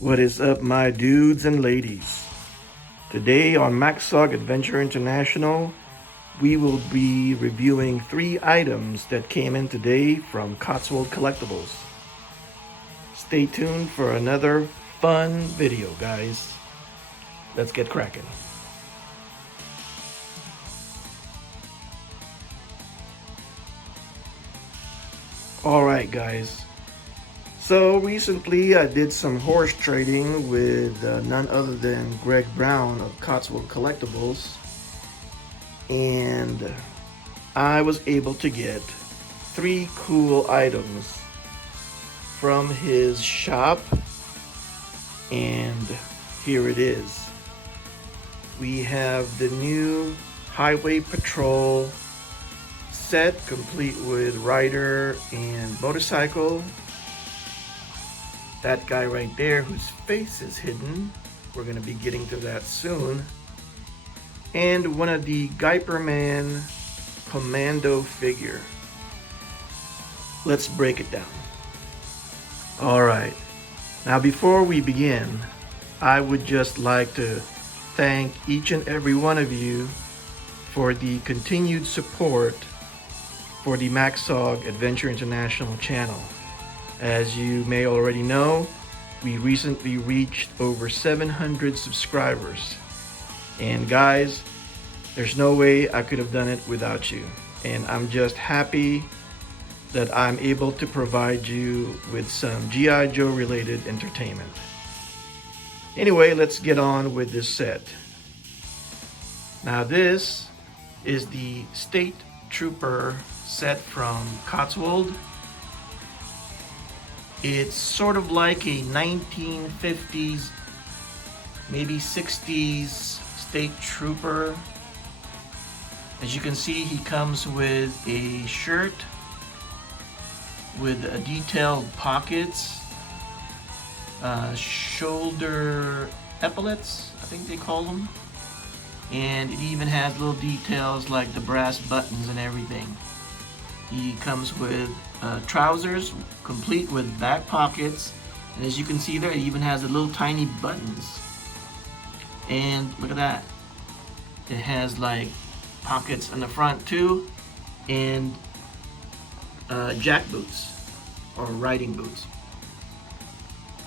What is up, my dudes and ladies? Today on Maxog Adventure International, we will be reviewing 3 items that came in today from Cotswold Collectibles. Stay tuned for another fun video, guys. Let's get cracking. Alright, guys. So recently I did some horse trading with none other than Greg Brown of Cotswold Collectibles, and I was able to get 3 cool items from his shop, and here it is. We have the new Highway Patrol set complete with rider and motorcycle. That guy right there whose face is hidden, we're going to be getting to that soon. And one of the Guyperman Commando figure. Let's break it down. Alright, now before we begin, I would just like to thank each and every one of you for the continued support for the Maxog Adventure International channel. As you may already know, we recently reached over 700 subscribers. And guys, there's no way I could have done it without you. And I'm just happy that I'm able to provide you with some G.I. Joe related entertainment. Anyway, let's get on with this set. Now this is the State Trooper set from Cotswold. It's sort of like a 1950s, maybe 60s state trooper. As you can see, he comes with a shirt with detailed pockets, shoulder epaulets, I think they call them. And it even has little details like the brass buttons and everything. He comes with trousers complete with back pockets, and as you can see there, it even has the little tiny buttons. And look at that, it has like pockets in the front too, and jack boots or riding boots.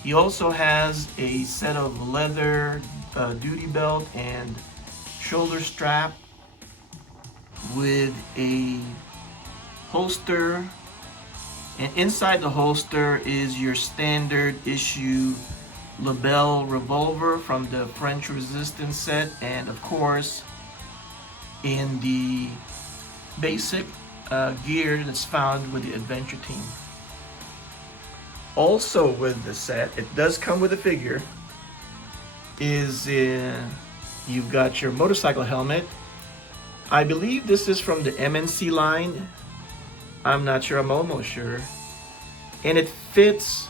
He also has a set of leather duty belt and shoulder strap with a holster, and inside the holster is your standard issue Lebel revolver from the French Resistance set, and of course in the basic gear that's found with the adventure team. Also with the set, it does come with a figure, is you've got your motorcycle helmet. I believe this is from the MNC line. I'm not sure, I'm almost sure. And it fits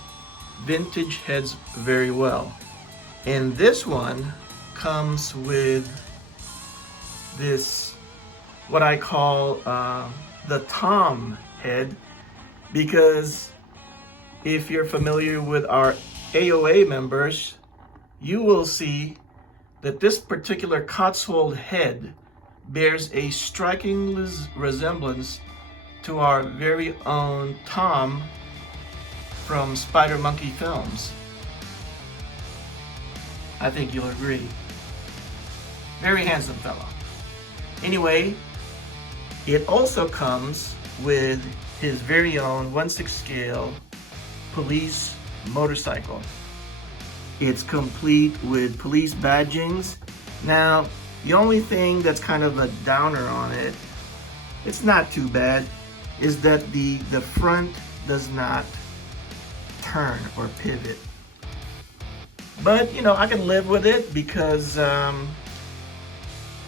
vintage heads very well. And this one comes with this, what I call the Tom head, because if you're familiar with our AOA members, you will see that this particular Cotswold head bears a striking resemblance to our very own Tom from Spider Monkey films. I think you'll agree. Very handsome fellow. Anyway, it also comes with his very own 1/6 scale police motorcycle. It's complete with police badgings. Now, the only thing that's kind of a downer on it, it's not too bad, is that the front does not turn or pivot. But you know, I can live with it because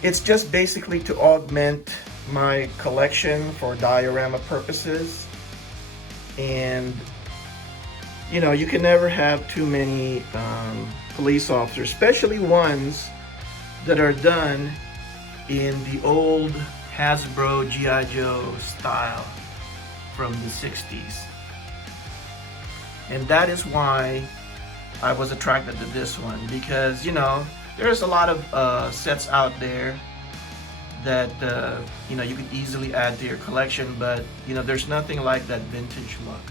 it's just basically to augment my collection for diorama purposes. And you know, you can never have too many police officers, especially ones that are done in the old Hasbro G.I. Joe style from the 60s. And that is why I was attracted to this one because, you know, there's a lot of sets out there that you know, you could easily add to your collection, but you know, there's nothing like that vintage look.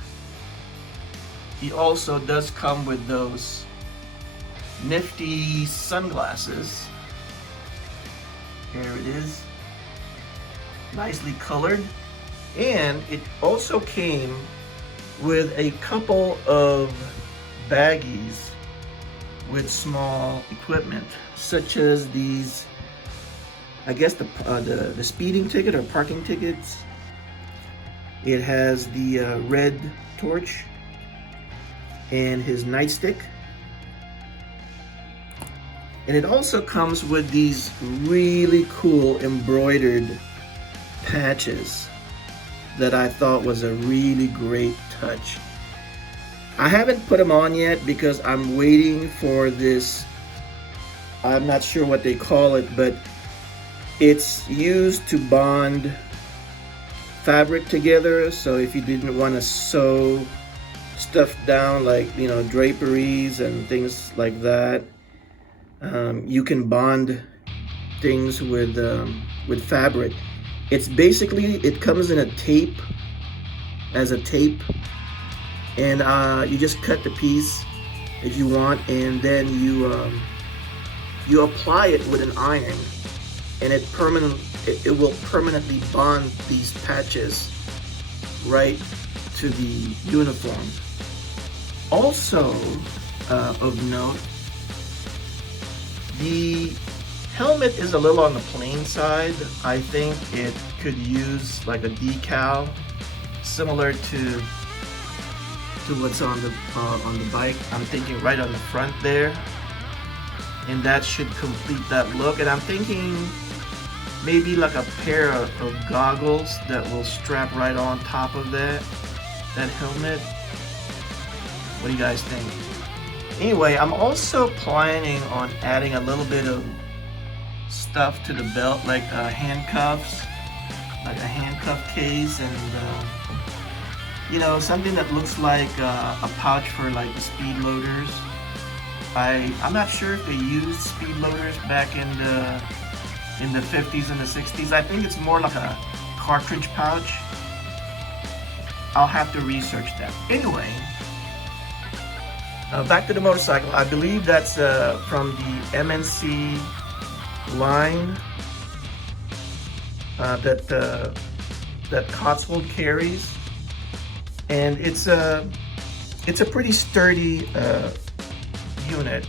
He also does come with those nifty sunglasses. Here it is, nicely colored, and it also came with a couple of baggies with small equipment, such as these, I guess the speeding ticket or parking tickets. It has the red torch and his nightstick. And it also comes with these really cool embroidered patches that I thought was a really great touch. I haven't put them on yet because I'm waiting for this, I'm not sure what they call it, but it's used to bond fabric together. So if you didn't want to sew stuff down, like, you know, draperies and things like that, you can bond things with fabric. It's basically, it comes in a tape, as a tape, and you just cut the piece if you want, and then you apply it with an iron, and it will permanently bond these patches right to the uniform. Also of note, the helmet is a little on the plain side. I think it could use like a decal similar to what's on the bike. I'm thinking right on the front there, and that should complete that look. And I'm thinking maybe like a pair of goggles that will strap right on top of that helmet. What do you guys think? Anyway, I'm also planning on adding a little bit of stuff to the belt, like handcuffs, like a handcuff case, and you know, something that looks like a pouch for like the speed loaders. I'm not sure if they used speed loaders back in the 50s and the 60s. I think it's more like a cartridge pouch. I'll have to research that. Anyway, back to the motorcycle. I believe that's from the MNC line that Cotswold carries, and it's a pretty sturdy unit,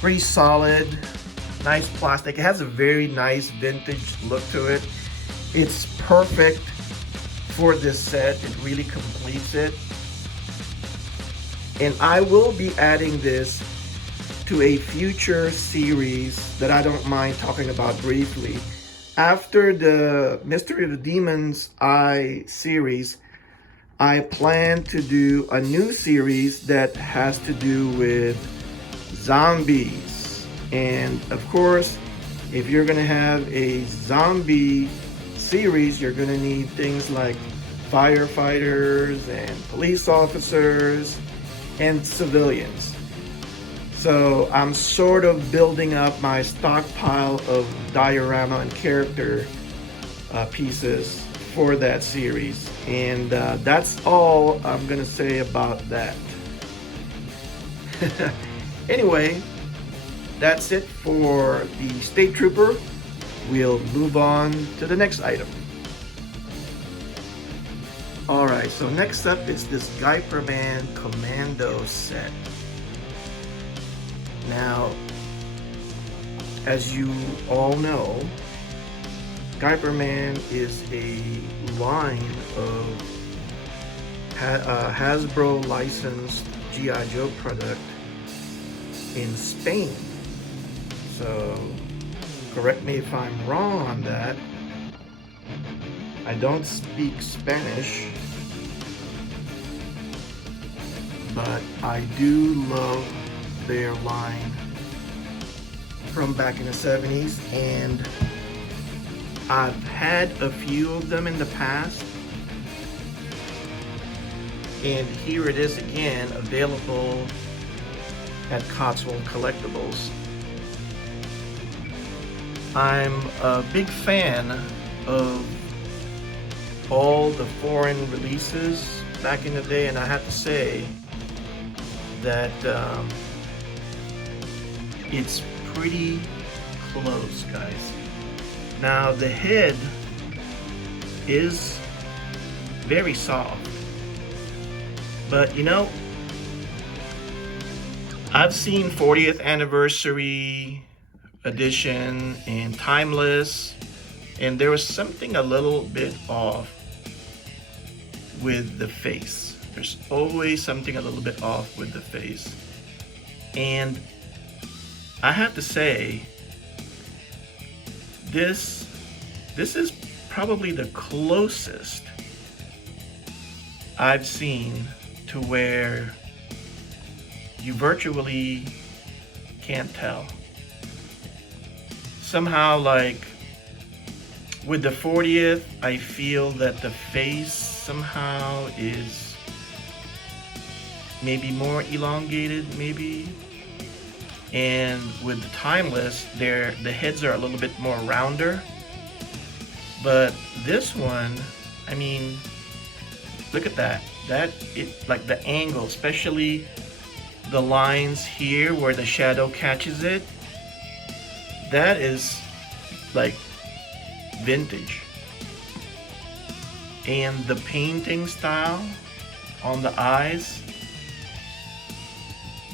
pretty solid, nice plastic. It has a very nice vintage look to it. It's perfect for this set. It really completes it. And I will be adding this to a future series that I don't mind talking about briefly. After the Mystery of the Demon's Eye series, I plan to do a new series that has to do with zombies. And of course, if you're gonna have a zombie series, you're gonna need things like firefighters and police officers and civilians. So I'm sort of building up my stockpile of diorama and character pieces for that series, and that's all I'm gonna say about that. Anyway, that's it for the State Trooper. We'll move on to the next item. Alright, so next up is this Guyperman Commando set. Now, as you all know, Guyperman is a line of Hasbro licensed G.I. Joe product in Spain. So, correct me if I'm wrong on that. I don't speak Spanish, but I do love their line from back in the 70s, and I've had a few of them in the past, and here it is again, available at Cotswold Collectibles. I'm a big fan of all the foreign releases back in the day, and I have to say that it's pretty close, guys. Now the head is very soft, but you know, I've seen 40th anniversary edition and timeless, and there was something a little bit off with the face. There's always something a little bit off with the face, and I have to say this is probably the closest I've seen to where you virtually can't tell. Somehow, like with the 40th, I feel that the face somehow is maybe more elongated, maybe. And with the timeless, the heads are a little bit more rounder. But this one, I mean, look at that. Like the angle, especially the lines here where the shadow catches it, that is like vintage. And the painting style on the eyes,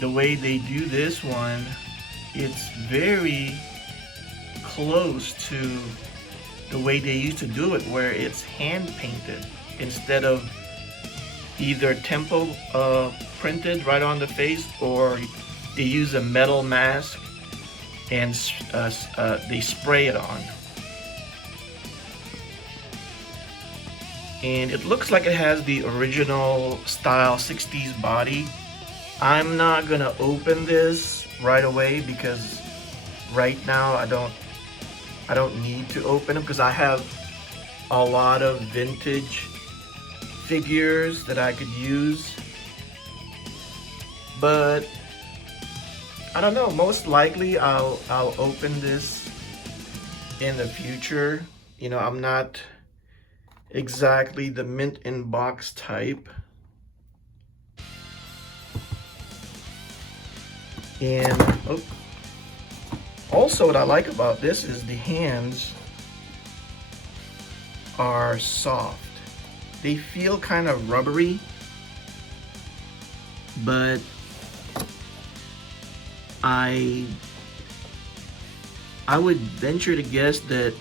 the way they do this one, it's very close to the way they used to do it, where it's hand painted instead of either tempo printed right on the face, or they use a metal mask and they spray it on. And it looks like it has the original style 60s body. I'm not gonna open this right away because right now I don't need to open them, because I have a lot of vintage figures that I could use. But I don't know, most likely I'll open this in the future. You know, I'm not exactly the mint in box type. And also what I like about this is the hands are soft. They feel kind of rubbery, but I would venture to guess that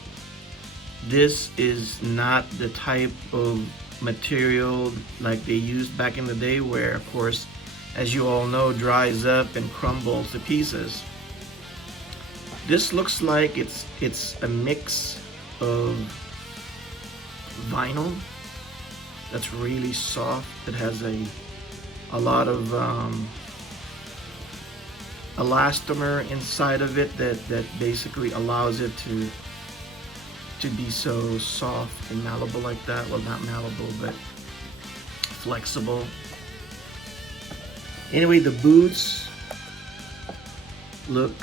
this is not the type of material like they used back in the day, where, of course, as you all know, dries up and crumbles to pieces. This looks like it's a mix of vinyl that's really soft. It has a lot of elastomer inside of it that basically allows it to be so soft and malleable like that. Well, not malleable, but flexible. Anyway, the boots look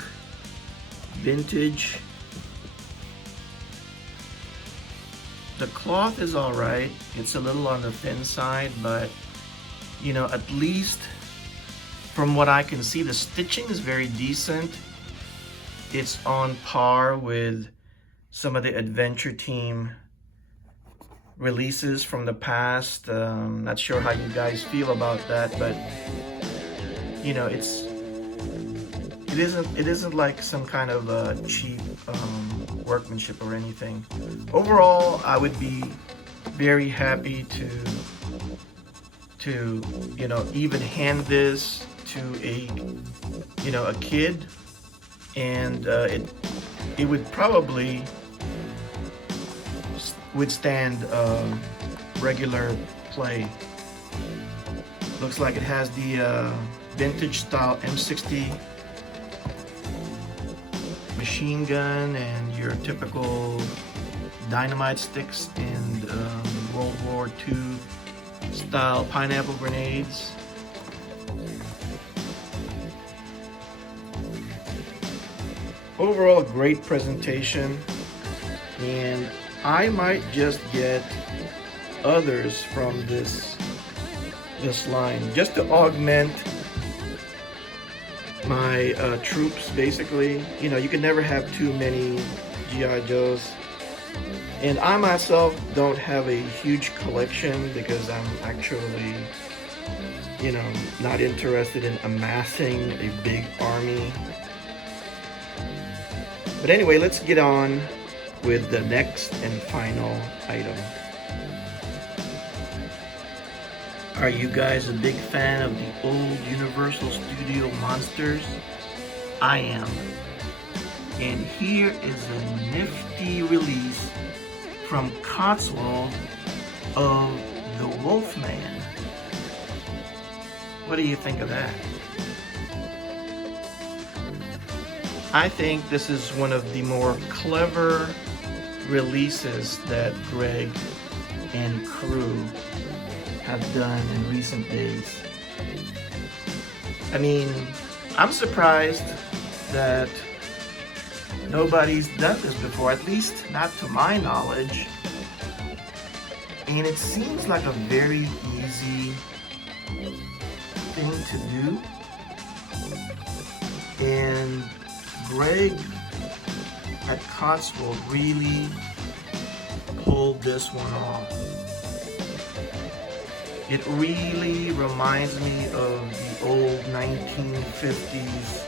vintage. The cloth is all right. It's a little on the thin side, but you know, at least from what I can see, the stitching is very decent. It's on par with some of the Adventure Team releases from the past. Not sure how you guys feel about that, but you know, it isn't like some kind of cheap workmanship or anything. Overall, I would be very happy to you know, even hand this to a kid, and it would probably withstand regular play. Looks like it has the vintage style M60 machine gun and your typical dynamite sticks and World War II style pineapple grenades. overall great presentation, and I might just get others from this line just to augment my troops. Basically, you know, you can never have too many GI Joes, and I myself don't have a huge collection because I'm actually, you know, not interested in amassing a big army. But anyway, let's get on with the next and final item. Are you guys a big fan of the old Universal Studio monsters? I am. And here is a nifty release from Cotswold of the Wolfman. What do you think of that? I think this is one of the more clever releases that Greg and crew have done in recent days. I mean, I'm surprised that nobody's done this before, at least not to my knowledge. And it seems like a very easy thing to do. And Greg at Cotswold really pulled this one off. It really reminds me of the old 1950s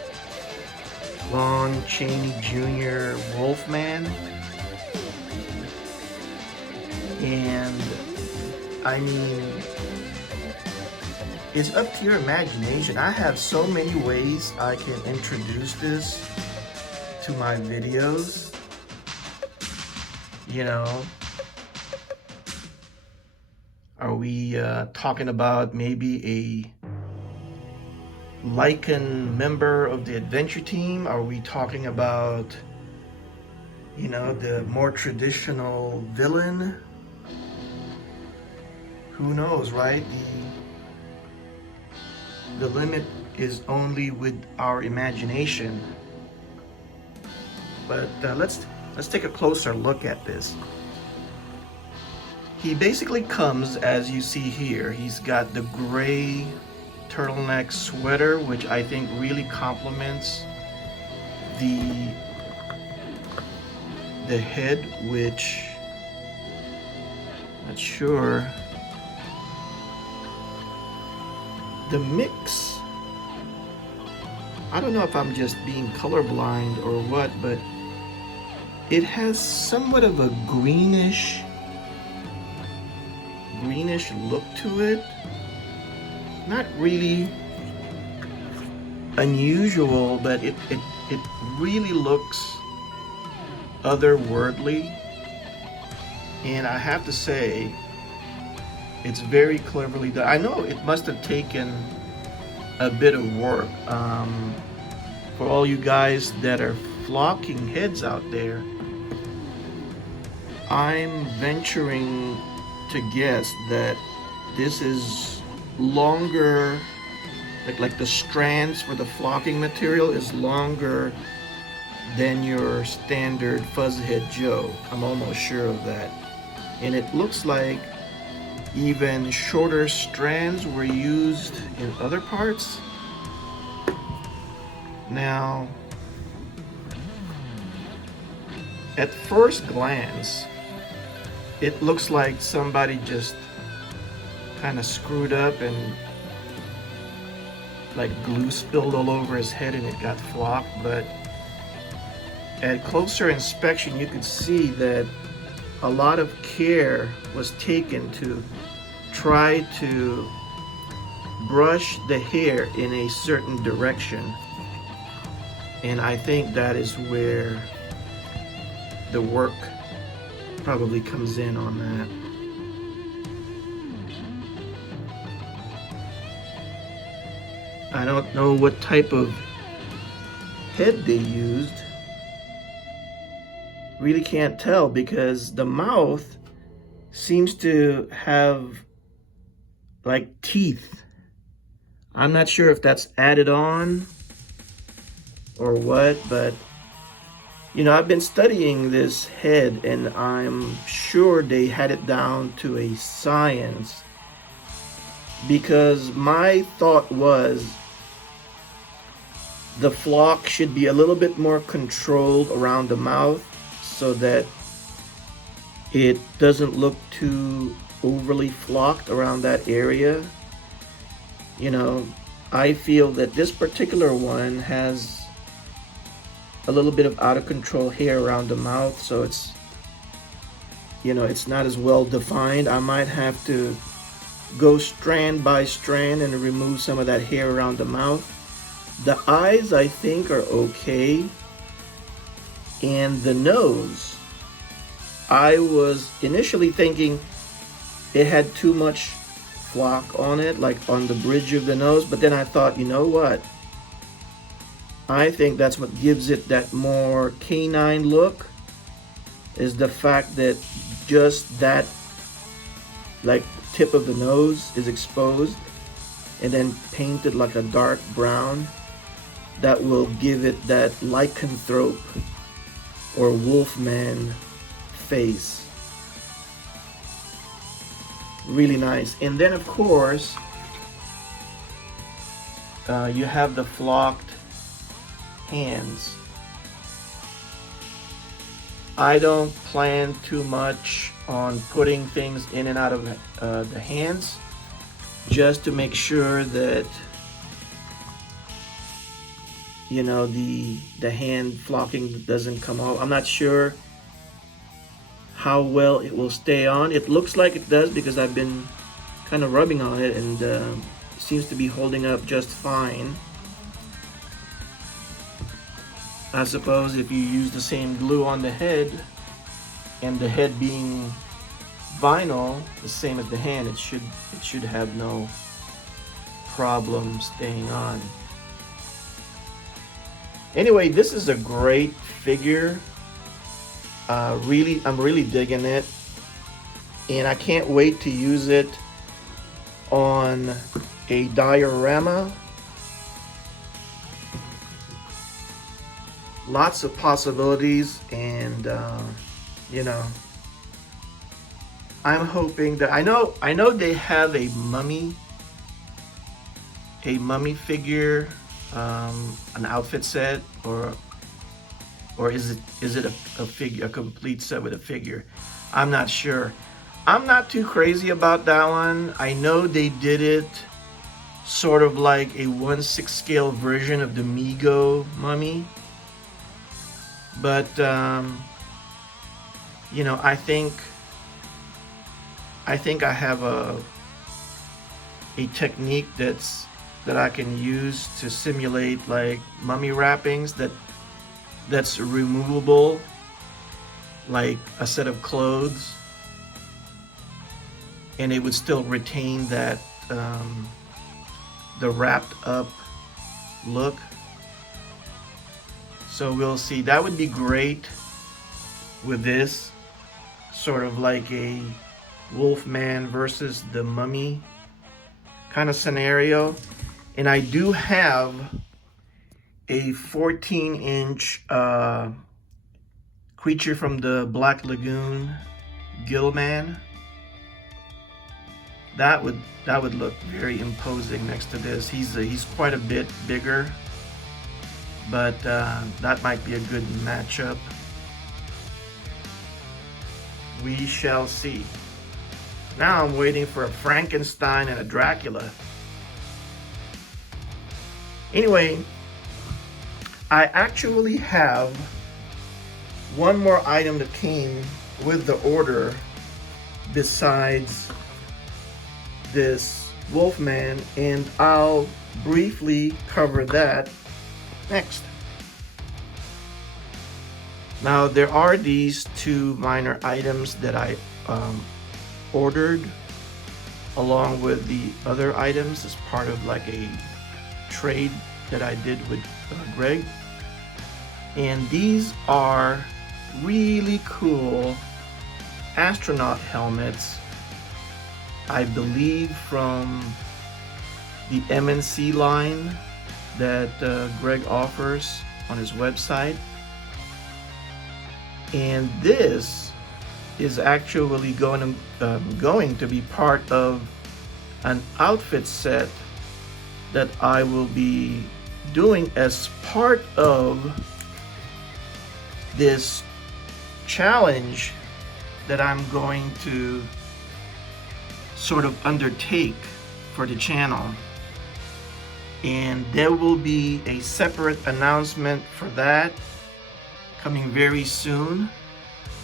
Lon Chaney Jr. Wolfman. And I mean, it's up to your imagination. I have so many ways I can introduce this to my videos. You know, are we talking about maybe a Lycan member of the adventure team? Are we talking about, you know, the more traditional villain? Who knows, right? The limit is only with our imagination. But let's take a closer look at this. He basically comes, as you see here, he's got the gray turtleneck sweater, which I think really complements the head, which, not sure. The mix, I don't know if I'm just being colorblind or what, but it has somewhat of a greenish look to it. Not really unusual, but it really looks otherworldly. And I have to say, it's very cleverly done. I know it must have taken a bit of work. For all you guys that are flocking heads out there, I'm venturing to guess that this is longer, like the strands for the flocking material is longer than your standard Fuzzhead Joe. I'm almost sure of that. And it looks like even shorter strands were used in other parts. Now, at first glance, it looks like somebody just kind of screwed up and like glue spilled all over his head and it got flopped, but at closer inspection you could see that a lot of care was taken to try to brush the hair in a certain direction. And I think that is where the work probably comes in on that. I don't know what type of head they used. Really can't tell because the mouth seems to have like teeth. I'm not sure if that's added on or what, but You know, I've been studying this head, and I'm sure they had it down to a science, because my thought was the flock should be a little bit more controlled around the mouth so that it doesn't look too overly flocked around that area. You know, I feel that this particular one has a little bit of out of control hair around the mouth, so it's, you know, it's not as well defined. I might have to go strand by strand and remove some of that hair around the mouth. The eyes, I think, are okay. And the nose, I was initially thinking it had too much flock on it, like on the bridge of the nose, but then I thought, you know what? I think that's what gives it that more canine look, is the fact that just that, like, tip of the nose is exposed and then painted like a dark brown. That will give it that lycanthrope or wolfman face. Really nice. And then, of course, you have the flocked hands. I don't plan too much on putting things in and out of the hands, just to make sure that, you know, the hand flocking doesn't come off. I'm not sure how well it will stay on. It looks like it does because I've been kind of rubbing on it, and it seems to be holding up just fine. I suppose if you use the same glue on the head, and the head being vinyl, the same as the hand, it should have no problem staying on. Anyway, this is a great figure. I'm really digging it, and I can't wait to use it on a diorama. Lots of possibilities, and you know, I'm hoping that I know they have a mummy figure, an outfit set, or is it a figure, a complete set with a figure? I'm not sure. I'm not too crazy about that one. I know they did it sort of like a 1/6 scale version of the Mego mummy, but you know, I think I have a technique that I can use to simulate like mummy wrappings that's removable, like a set of clothes, and it would still retain that the wrapped up look. So we'll see. That would be great with this sort of like a Wolfman versus the Mummy kind of scenario. And I do have a 14-inch creature from the Black Lagoon, Gillman. That would look very imposing next to this. He's quite a bit bigger, but that might be a good matchup. We shall see. Now I'm waiting for a Frankenstein and a Dracula. Anyway, I actually have one more item that came with the order besides this Wolfman, and I'll briefly cover that next. Now, there are these two minor items that I ordered along with the other items as part of like a trade that I did with Greg. And these are really cool astronaut helmets, I believe from the MNC line that Greg offers on his website. And this is actually going to be part of an outfit set that I will be doing as part of this challenge that I'm going to sort of undertake for the channel. And there will be a separate announcement for that coming very soon.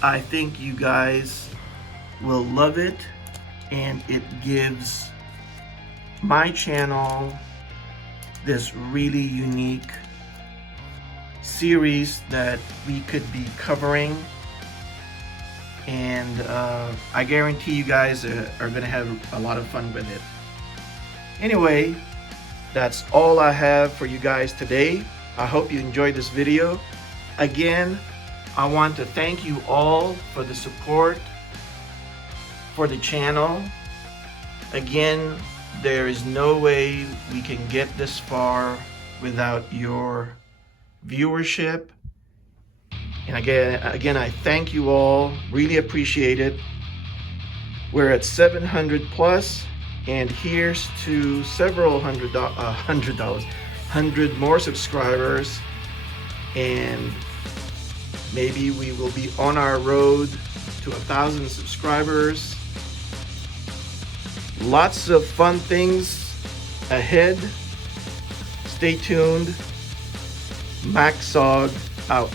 I think you guys will love it, and it gives my channel this really unique series that we could be covering, and I guarantee you guys are gonna have a lot of fun with it. Anyway, that's all I have for you guys today. I hope you enjoyed this video. Again, I want to thank you all for the support for the channel. Again, there is no way we can get this far without your viewership. And again, I thank you all. Really appreciate it. We're at 700 plus, and here's to several hundred more subscribers, and maybe we will be on our road to 1,000 subscribers. Lots of fun things ahead. Stay tuned. Max Sog out.